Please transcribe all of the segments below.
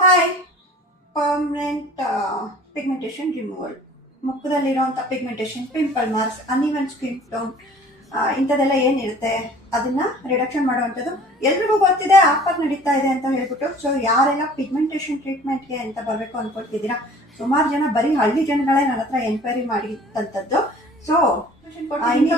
Hi. Permanent pigmentation removal, ಮುಖದಲ್ಲಿರುವಂಥ pigmentation, pimple marks, uneven skin tone, ಇಂಥದ್ದೆಲ್ಲ ಏನಿರುತ್ತೆ ಅದನ್ನ ರಿಡಕ್ಷನ್ ಮಾಡುವಂಥದ್ದು. ಎಲ್ರಿಗೂ ಗೊತ್ತಿದೆ ಆಫರ್ ನಡೀತಾ ಇದೆ ಅಂತ ಹೇಳ್ಬಿಟ್ಟು. ಸೊ ಯಾರೆಲ್ಲ ಪಿಗ್ಮೆಂಟೇಷನ್ ಟ್ರೀಟ್ಮೆಂಟ್ಗೆ ಅಂತ ಬರಬೇಕು ಅನ್ಕೊಳ್ತಿದ್ದೀರಾ, ಸುಮಾರು ಜನ ಬರೀ ಹಳ್ಳಿ ಜನಗಳೇ ನನ್ನ ಹತ್ರ ಎನ್ಕ್ವೈರಿ ಮಾಡಿದಂಥದ್ದು. ಸೊ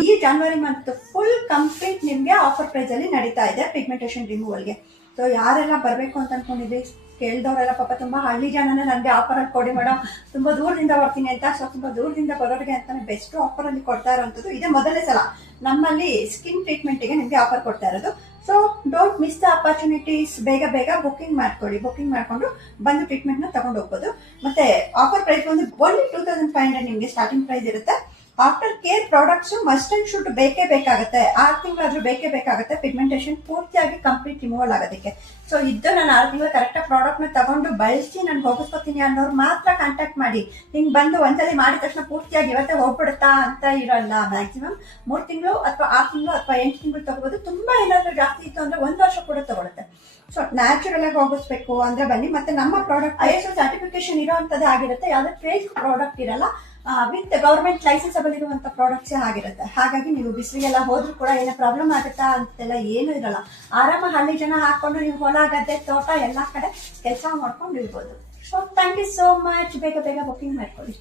ಈ ಜನವರಿ ಮಂತ್ ಫುಲ್ ಕಂಪ್ಲೀಟ್ ನಿಮಗೆ ಆಫರ್ ಪ್ರೈಸ್ ಅಲ್ಲಿ ನಡೀತಾ ಇದೆ ಪಿಗ್ಮೆಂಟೇಷನ್ ರಿಮೂವಲ್ಗೆ. ಸೊ ಯಾರೆಲ್ಲ ಬರಬೇಕು ಅಂತ ಅನ್ಕೊಂಡಿದ್ರಿ, ಕೇಳಿದವರೆಲ್ಲ ಪಾಪ ತುಂಬಾ ಹಳ್ಳಿ ಜನನೇ ನನಗೆ ಆಫರ್ ಅಲ್ಲಿ ಕೊಡಿ ಮೇಡಮ್, ತುಂಬಾ ದೂರದಿಂದ ಬರ್ತೀನಿ ಅಂತ. ಸೊ ತುಂಬಾ ದೂರದಿಂದ ಬರೋರಿಗೆ ಅಂತಾನೆ ಬೆಸ್ಟ್ ಆಫರ್ ಅಲ್ಲಿ ಕೊಡ್ತಾ ಇರುವಂತದ್ದು ಇದೇ ಮೊದಲನೇ ಸಲ ನಮ್ಮಲ್ಲಿ ಸ್ಕಿನ್ ಟ್ರೀಟ್ಮೆಂಟ್ ಗೆ ನಿಮ್ಗೆ ಆಫರ್ ಕೊಡ್ತಾ ಇರೋದು. So don't miss the opportunities. ಬೇಗ ಬೇಗ ಬುಕಿಂಗ್ ಮಾಡ್ಕೊಳ್ಳಿ. ಬುಕಿಂಗ್ ಮಾಡ್ಕೊಂಡು ಬಂದು ಟ್ರೀಟ್ಮೆಂಟ್ ನ ತಗೊಂಡು ಹೋಗ್ಬೋದು. ಮತ್ತೆ ಆಫರ್ ಪ್ರೈಸ್ ಬಂದು ಓನ್ಲಿ 2500 ನಿಮ್ಗೆ ಸ್ಟಾರ್ಟಿಂಗ್ ಪ್ರೈಸ್ ಇರುತ್ತೆ. After care products must and should ಬೇಕೇ ಬೇಕಾಗುತ್ತೆ. 6 ತಿಂಗಳಾದ್ರೂ ಬೇಕೇ ಬೇಕಾಗುತ್ತೆ ಪಿಗ್ಮೆಂಟೇಷನ್ ಪೂರ್ತಿಯಾಗಿ ಕಂಪ್ಲೀಟ್ ರಿಮೂವಲ್ ಆಗೋದಕ್ಕೆ. ಸೊ ಇದ್ದು ನಾನು 6 ತಿಂಗಳು ಕರೆಕ್ಟ್ ಪ್ರಾಡಕ್ಟ್ ನ ತಗೊಂಡು ಬಳಸಿ ನಾನು ಹೋಗಿಸ್ಕೊತೀನಿ ಅನ್ನೋರು ಮಾತ್ರ ಕಾಂಟ್ಯಾಕ್ಟ್ ಮಾಡಿ. ಹಿಂಗ್ ಬಂದು ಒಂದ್ಸಲಿ ಮಾಡಿದ ತಕ್ಷಣ ಪೂರ್ತಿಯಾಗಿ ಇವತ್ತೇ ಹೋಗ್ಬಿಡುತ್ತಾ ಅಂತ ಇರಲ್ಲ. ಮ್ಯಾಕ್ಸಿಮಮ್ 3 ತಿಂಗಳು ಅಥವಾ 6 ತಿಂಗಳು ಅಥವಾ 8 ತಿಂಗಳು ತಗೋಬಹುದು. ತುಂಬಾ ಏನಾದ್ರೂ ಜಾಸ್ತಿ ಇತ್ತು ಅಂದ್ರೆ 1 ವರ್ಷ ಕೂಡ ತಗೊಳುತ್ತೆ. ಸೊ ನ್ಯಾಚುರಲ್ ಆಗಿ ಹೋಗಿಸ್ಬೇಕು ಅಂದ್ರೆ ಬನ್ನಿ. ಮತ್ತೆ ನಮ್ಮ ಪ್ರಾಡಕ್ಟ್ ISO ಸರ್ಟಿಫಿಕೇಶನ್ ಇರೋಂಥದ್ದೇ ಆಗಿರುತ್ತೆ. ಯಾವ್ದು ಫೇಕ್ ಪ್ರಾಡಕ್ಟ್ ಇರಲ್ಲ. ವಿತ್ ಗವರ್ಮೆಂಟ್ ಲೈಸೆನ್ಸಬಲ್ ಇರುವಂತ ಪ್ರಾಡಕ್ಟ್ಸ್ ಆಗಿರುತ್ತೆ. ಹಾಗಾಗಿ ನೀವು ಬಿಸಿಲಿಗೆಲ್ಲ ಹೋದ್ರೂ ಕೂಡ ಏನೋ ಪ್ರಾಬ್ಲಮ್ ಆಗುತ್ತಾ ಅಂತೆಲ್ಲ ಏನು ಇರಲ್ಲ. ಆರಾಮ ಹಳ್ಳಿ ಜನ ಹಾಕೊಂಡು ನೀವು ಹೊಲ ಗದ್ದೆ ತೋಟ ಎಲ್ಲಾ ಕಡೆ ಕೆಲಸ ಮಾಡ್ಕೊಂಡು ಇರ್ಬೋದು. So thank you so much. ಬೇಗ ಬೇಗ ಬುಕಿಂಗ್ ಮಾಡ್ಕೊಳ್ಳಿ.